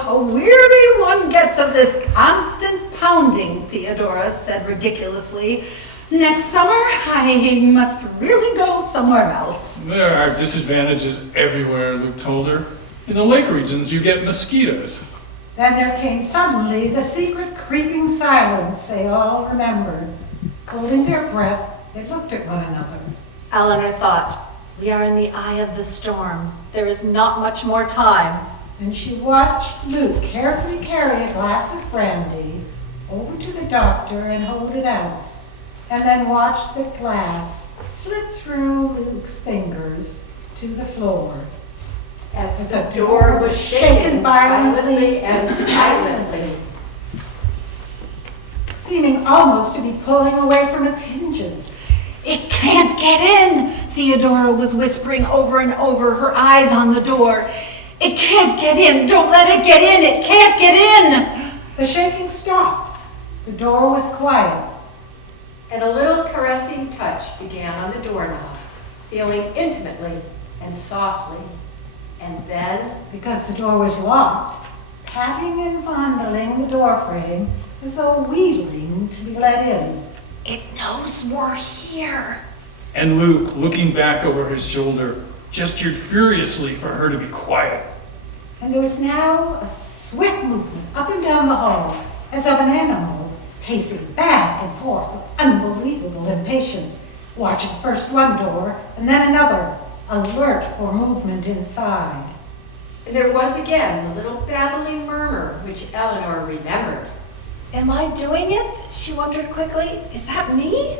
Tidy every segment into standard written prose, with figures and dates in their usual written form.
how weary one gets of this constant pounding, Theodora said ridiculously. Next summer, I must really go somewhere else. There are disadvantages everywhere, Luke told her. In the lake regions, you get mosquitoes. Then there came suddenly the secret creeping silence they all remembered. Holding their breath, they looked at one another. Eleanor thought, we are in the eye of the storm. There is not much more time. And she watched Luke carefully carry a glass of brandy over to the doctor and hold it out, and then watched the glass slip through Luke's fingers to the floor. As the door was shaken violently and silently, seeming almost to be pulling away from its hinges. It can't get in, Theodora was whispering over and over, her eyes on the door. It can't get in. Don't let it get in. It can't get in. The shaking stopped. The door was quiet. and a little caressing touch began on the doorknob, feeling intimately and softly. And then, because the door was locked, patting and fondling the doorframe as though wheedling to be let in. It knows we're here. And Luke, looking back over his shoulder, gestured furiously for her to be quiet. And there was now a swift movement up and down the hall, as of an animal pacing back and forth with unbelievable impatience, watching first one door and then another, alert for movement inside. and there was again the little babbling murmur which Eleanor remembered. Am I doing it? She wondered quickly. Is that me?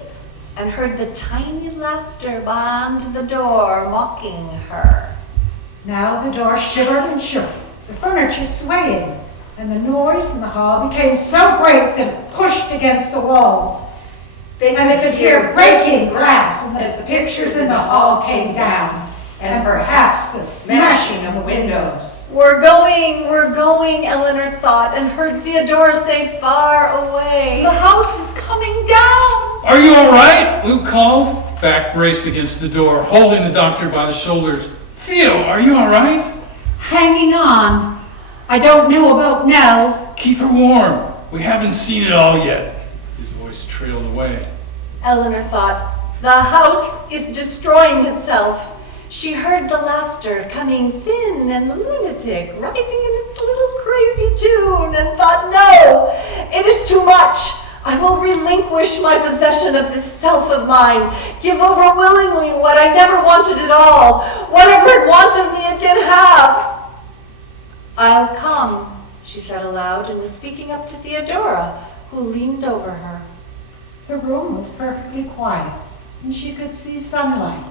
And heard the tiny laughter behind the door mocking her. Now the door shivered and shook, the furniture swaying, and the noise in the hall became so great that it pushed against the walls. And they could hear breaking glass as the pictures in the hall came down, and perhaps the smashing of windows. We're going, Eleanor thought, and heard Theodora say far away, the house is coming down. Are you all right? Luke called. Back braced against the door, holding the doctor by the shoulders. Theo, are you all right? Hanging on. I don't know about now. Keep her warm. We haven't seen it all yet. His voice trailed away. Eleanor thought, the house is destroying itself. She heard the laughter coming thin and lunatic, rising in its little crazy tune, and thought, no, it is too much. I will relinquish my possession of this self of mine, give over willingly what I never wanted at all, whatever it wants of me it can have. I'll come, she said aloud, and was speaking up to Theodora, who leaned over her. The room was perfectly quiet, and she could see sunlight.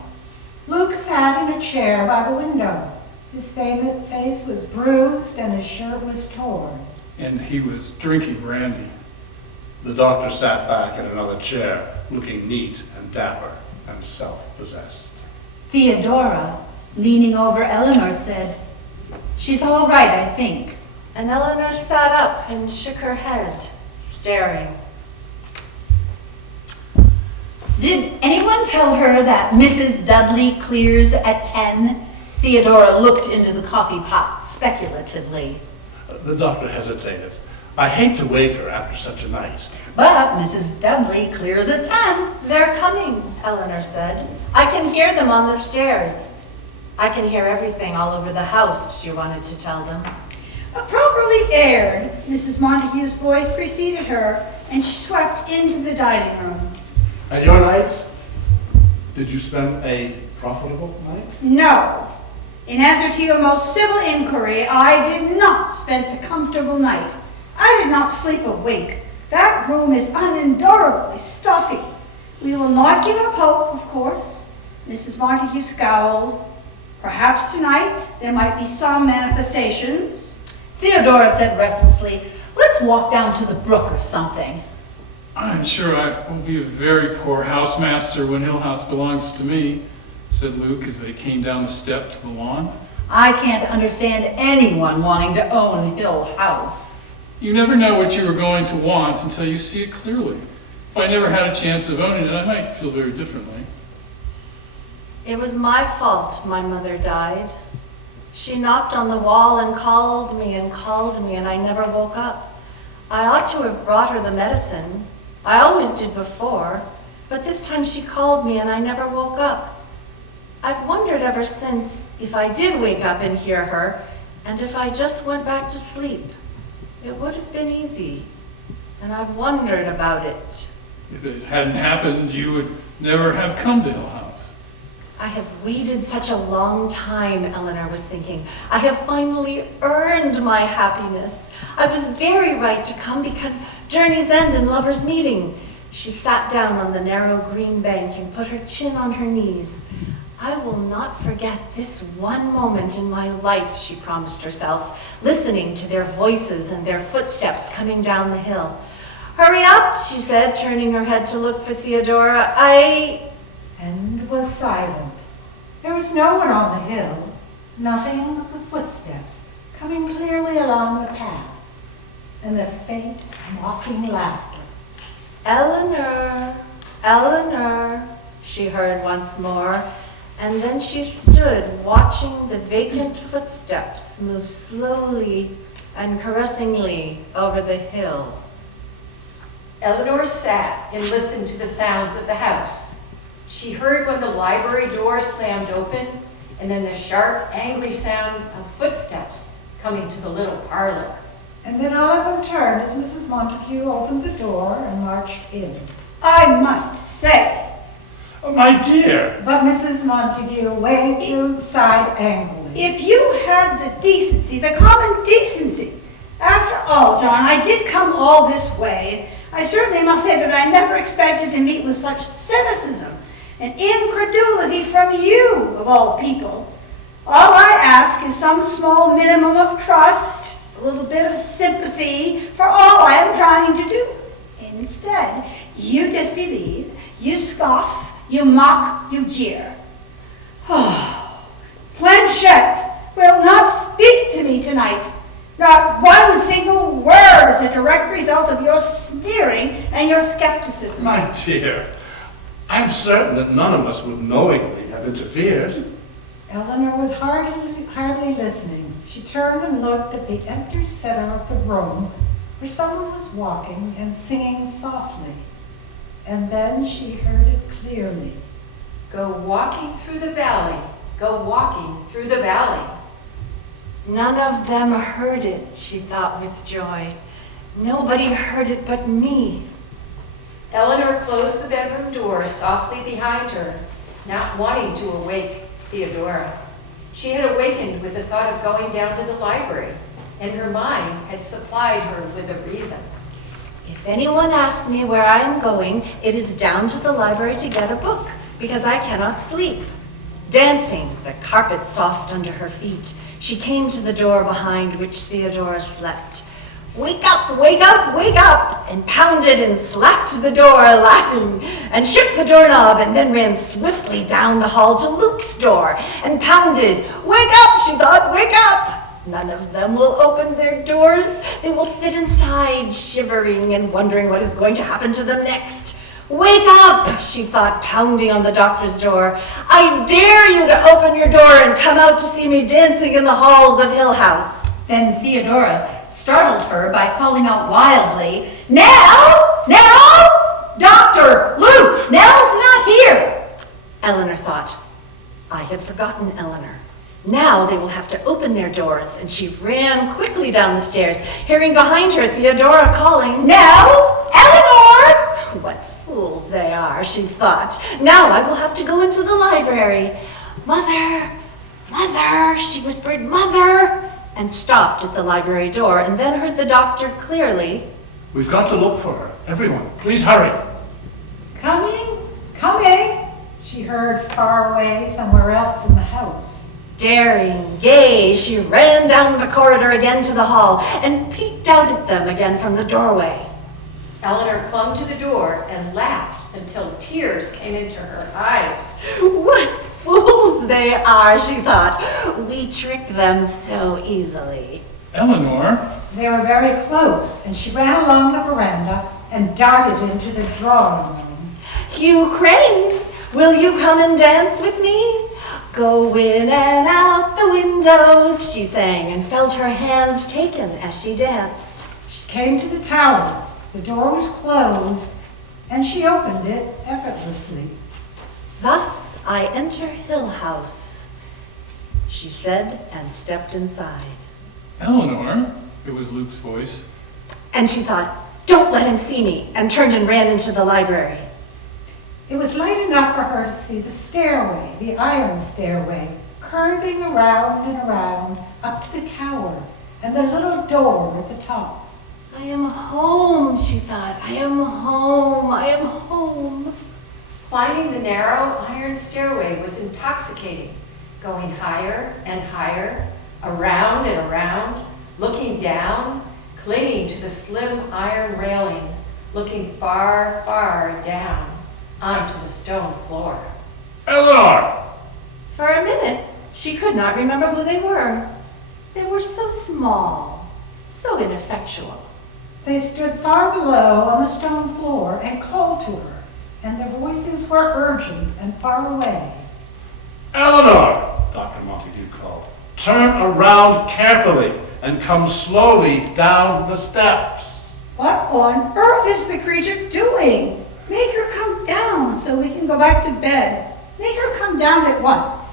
Luke sat in a chair by the window. His face was bruised and his shirt was torn. And he was drinking brandy. The doctor sat back in another chair, looking neat and dapper and self-possessed. Theodora, leaning over Eleanor, said, she's all right, I think. And Eleanor sat up and shook her head, staring. Did anyone tell her that Mrs. Dudley clears at 10? Theodora looked into the coffee pot speculatively. The doctor hesitated. I hate to wake her after such a night. But Mrs. Dudley clears at 10. They're coming, Eleanor said. I can hear them on the stairs. I can hear everything all over the house, she wanted to tell them. Properly aired, Mrs. Montague's voice preceded her, and she swept into the dining room. And your night? Did you spend a profitable night? No. In answer to your most civil inquiry, I did not spend a comfortable night. I did not sleep a wink. That room is unendurably stuffy. We will not give up hope, of course. Mrs. Montague scowled. Perhaps tonight there might be some manifestations. Theodora said restlessly, let's walk down to the brook or something. I'm sure I will be a very poor housemaster when Hill House belongs to me, said Luke as they came down the step to the lawn. I can't understand anyone wanting to own Hill House. You never know what you are going to want until you see it clearly. If I never had a chance of owning it, I might feel very differently. It was my fault my mother died. She knocked on the wall and called me, and I never woke up. I ought to have brought her the medicine. I always did before, but this time she called me and I never woke up. I've wondered ever since if I did wake up and hear her, and if I just went back to sleep. It would have been easy, and I've wondered about it. If it hadn't happened, you would never have come to Hill House. I have waited such a long time, Eleanor was thinking. I have finally earned my happiness. I was very right to come because journey's end and lover's meeting. She sat down on the narrow green bank and put her chin on her knees. I will not forget this one moment in my life, she promised herself, listening to their voices and their footsteps coming down the hill. Hurry up, she said, turning her head to look for Theodora. And was silent. There was no one on the hill, nothing but the footsteps coming clearly along the path, and the faint, mocking laughter. Eleanor, Eleanor, she heard once more, and then she stood watching the vacant footsteps move slowly and caressingly over the hill. Eleanor sat and listened to the sounds of the house. She heard when the library door slammed open, and then the sharp, angry sound of footsteps coming to the little parlor. And then all of them turned as Mrs. Montague opened the door and marched in. I must say, Oh, my dear, But Mrs. Montague waved you aside angrily. if you had the decency, the common decency. After all, John, I did come all this way. I certainly must say that I never expected to meet with such cynicism and incredulity from you, of all people. All I ask is some small minimum of trust, a little bit of sympathy for all I am trying to do. Instead, you disbelieve, you scoff, you mock, you jeer. Oh, Planchette will not speak to me tonight. Not one single word as a direct result of your sneering and your skepticism. my dear, I'm certain that none of us would knowingly have interfered. Eleanor was hardly listening. She turned and looked at the empty center of the room where someone was walking and singing softly. And then she heard it clearly. Go walking through the valley, go walking through the valley. None of them heard it, she thought with joy. Nobody heard it but me. Eleanor closed the bedroom door softly behind her, not wanting to awake Theodora. She had awakened with the thought of going down to the library, and her mind had supplied her with a reason. If anyone asks me where I am going, it is down to the library to get a book, because I cannot sleep. Dancing, the carpet soft under her feet, she came to the door behind which Theodora slept. Wake up, wake up, wake up, and pounded and slapped the door, laughing, and shook the doorknob, and then ran swiftly down the hall to Luke's door, and pounded. Wake up, she thought, wake up. None of them will open their doors. They will sit inside, shivering and wondering what is going to happen to them next. Wake up, she thought, pounding on the doctor's door. I dare you to open your door and come out to see me dancing in the halls of Hill House. Then Theodora startled her by calling out wildly, Now! Now! Doctor! Luke! Nell's not here! Eleanor thought, I had forgotten Eleanor. Now they will have to open their doors, and she ran quickly down the stairs, hearing behind her Theodora calling, Nell! Eleanor! What fools they are, she thought. Now I will have to go into the library. Mother, Mother, she whispered, Mother, and stopped at the library door, and then heard the doctor clearly. We've got to look for her. Everyone, please hurry. Coming, coming, she heard far away somewhere else in the house. Daring, gay, she ran down the corridor again to the hall and peeked out at them again from the doorway. Eleanor clung to the door and laughed until tears came into her eyes. What fools they are, she thought. We trick them so easily. Eleanor, They were very close, and she ran along the veranda and darted into the drawing room. Hugh Crane, will you come and dance with me? Go in and out the window windows, she sang, and felt her hands taken as she danced. She came to the tower. The door was closed, and she opened it effortlessly. Thus I enter Hill House, she said, and stepped inside. Eleanor, it was Luke's voice. And she thought, don't let him see me, and turned and ran into the library. It was light enough for her to see the stairway, the iron stairway, curving around and around up to the tower, and the little door at the top. I am home, she thought. I am home. I am home. Climbing the narrow iron stairway was intoxicating, going higher and higher, around and around, looking down, clinging to the slim iron railing, looking far, far down onto the stone floor. Eleanor! For a minute, she could not remember who they were. They were so small, so ineffectual. They stood far below on the stone floor and called to her, and their voices were urgent and far away. Eleanor! Dr. Montague called. Turn around carefully and come slowly down the steps. What on earth is the creature doing? Make her come down so we can go back to bed. Make her come down at once.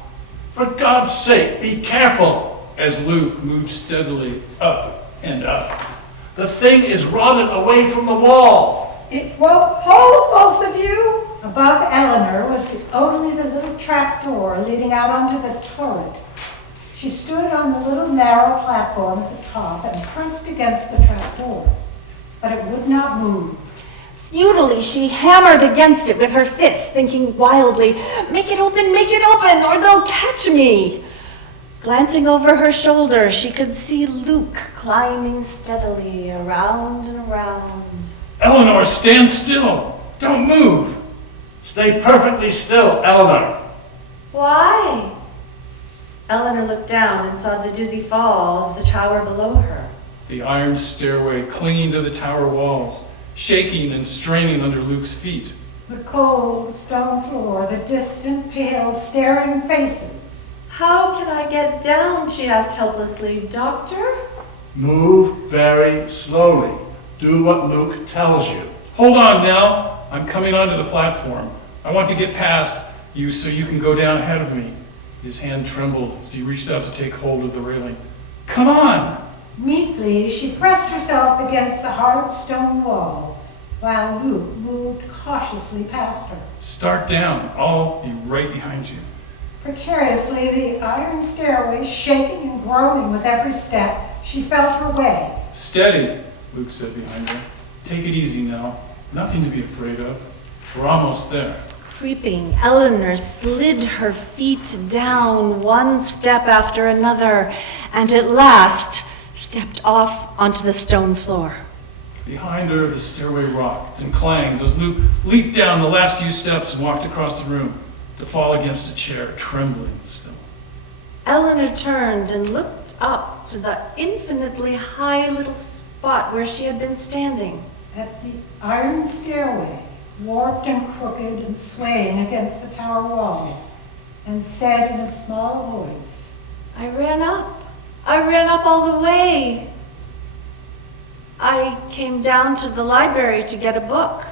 For God's sake, be careful. As Luke moved steadily up and up. The thing is rotted away from the wall. It won't hold both of you. Above Eleanor was only the little trap door leading out onto the turret. She stood on the little narrow platform at the top and pressed against the trap door, but it would not move. Futilely, she hammered against it with her fists, thinking wildly, make it open, or they'll catch me. Glancing over her shoulder, she could see Luke climbing steadily around and around. Eleanor, stand still. Don't move. Stay perfectly still, Eleanor. Why? Eleanor looked down and saw the dizzy fall of the tower below her. The iron stairway clinging to the tower walls, shaking and straining under Luke's feet. The cold stone floor, the distant, pale, staring faces. How can I get down? She asked helplessly. Doctor? Move very slowly. Do what Luke tells you. Hold on now. I'm coming onto the platform. I want to get past you so you can go down ahead of me. His hand trembled as he reached out to take hold of the railing. Come on! Meekly, she pressed herself against the hard stone wall, while Luke moved cautiously past her. Start down. I'll be right behind you. Precariously, the iron stairway shaking and groaning with every step, she felt her way. Steady, Luke said behind her. Take it easy now. Nothing to be afraid of. We're almost there. Creeping, Eleanor slid her feet down one step after another, and at last stepped off onto the stone floor. Behind her, the stairway rocked and clanged as Luke leaped down the last few steps and walked across the room to fall against a chair, trembling still. Eleanor turned and looked up to the infinitely high little spot where she had been standing. At the iron stairway, warped and crooked and swaying against the tower wall, and said in a small voice, I ran up all the way. I came down to the library to get a book.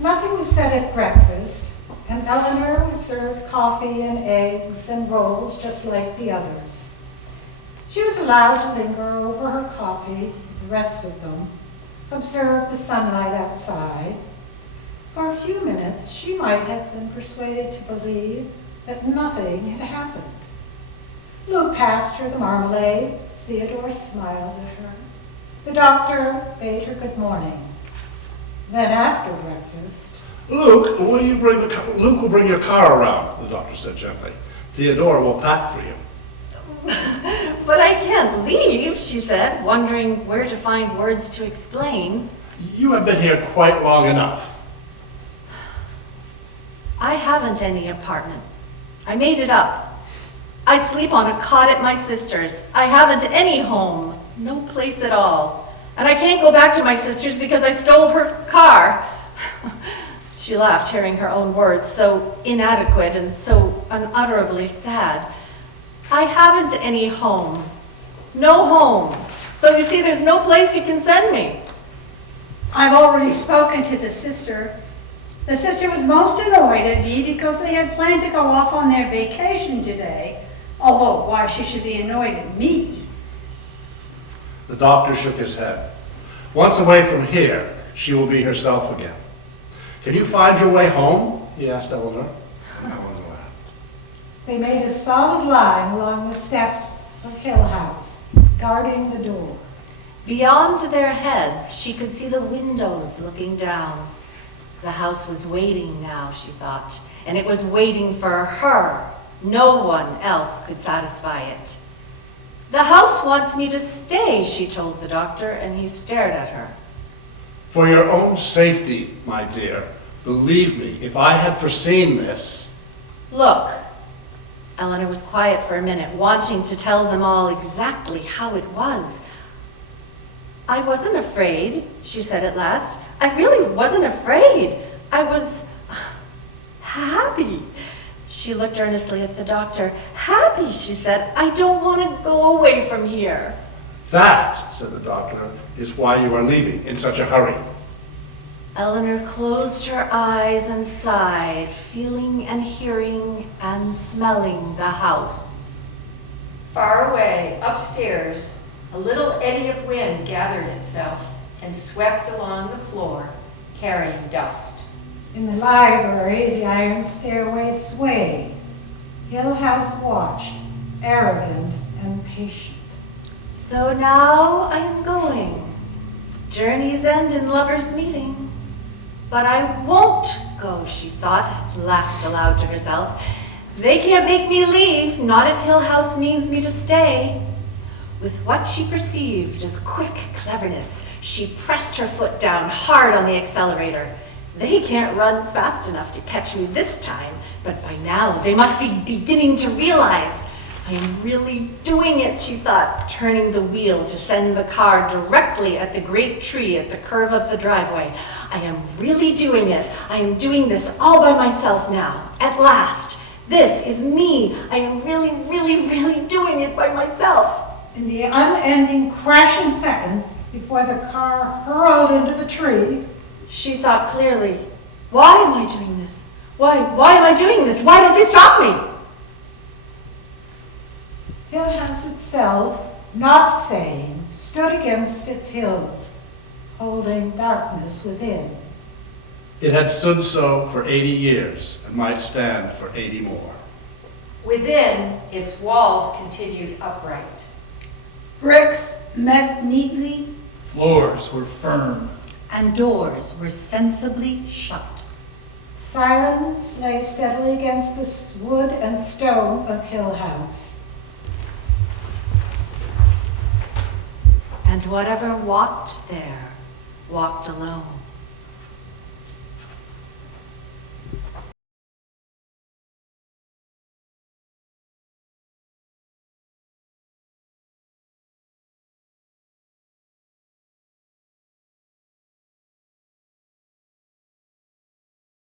Nothing was said at breakfast, and Eleanor was served coffee and eggs and rolls just like the others. She was allowed to linger over her coffee, the rest of them, observe the sunlight outside. For a few minutes, she might have been persuaded to believe that nothing had happened. Luke passed her the marmalade. Theodore smiled at her. The doctor bade her good morning. Then after breakfast, Luke, Luke will bring your car around, the doctor said gently. Theodore will pack for you. But I can't leave, she said, wondering where to find words to explain. You have been here quite long enough. I haven't any apartment. I made it up. I sleep on a cot at my sister's. I haven't any home, no place at all. And I can't go back to my sister's because I stole her car. She laughed, hearing her own words, so inadequate and so unutterably sad. I haven't any home. No home. So you see, there's no place you can send me. I've already spoken to the sister. The sister was most annoyed at me because they had planned to go off on their vacation today. Although, why she should be annoyed at me? The doctor shook his head. Once away from here, she will be herself again. Can you find your way home? He asked Eleanor. Eleanor laughed. They made a solid line along the steps of Hill House, guarding the door. Beyond their heads, she could see the windows looking down. The house was waiting now, she thought, and it was waiting for her. No one else could satisfy it. The house wants me to stay, she told the doctor, and he stared at her. For your own safety, my dear, believe me, if I had foreseen this. Look, Eleanor was quiet for a minute, wanting to tell them all exactly how it was. I wasn't afraid, she said at last. I really wasn't afraid. I was happy. She looked earnestly at the doctor. Happy, she said. I don't want to go away from here. That, said the doctor, is why you are leaving in such a hurry. Eleanor closed her eyes and sighed, feeling and hearing and smelling the house. Far away, upstairs, a little eddy of wind gathered itself and swept along the floor, carrying dust. In the library, the iron stairway swayed. Hill House watched, arrogant and patient. So now I am going. Journeys end in lovers' meeting. But I won't go, she thought, laughed aloud to herself. They can't make me leave, not if Hill House means me to stay. With what she perceived as quick cleverness, she pressed her foot down hard on the accelerator. They can't run fast enough to catch me this time, but by now they must be beginning to realize I am really doing it, she thought, turning the wheel to send the car directly at the great tree at the curve of the driveway. I am really doing it. I am doing this all by myself now, at last. This is me. I am really, really, really doing it by myself. In the unending crashing second before the car hurled into the tree, she thought clearly, why am I doing this? Why am I doing this? Why don't they stop me? Hill House itself, not saying, stood against its hills, holding darkness within. It had stood so for 80 years and might stand for 80 more. Within, its walls continued upright. Bricks met neatly. Floors were firm. And doors were sensibly shut. Silence lay steadily against the wood and stone of Hill House. And whatever walked there, walked alone.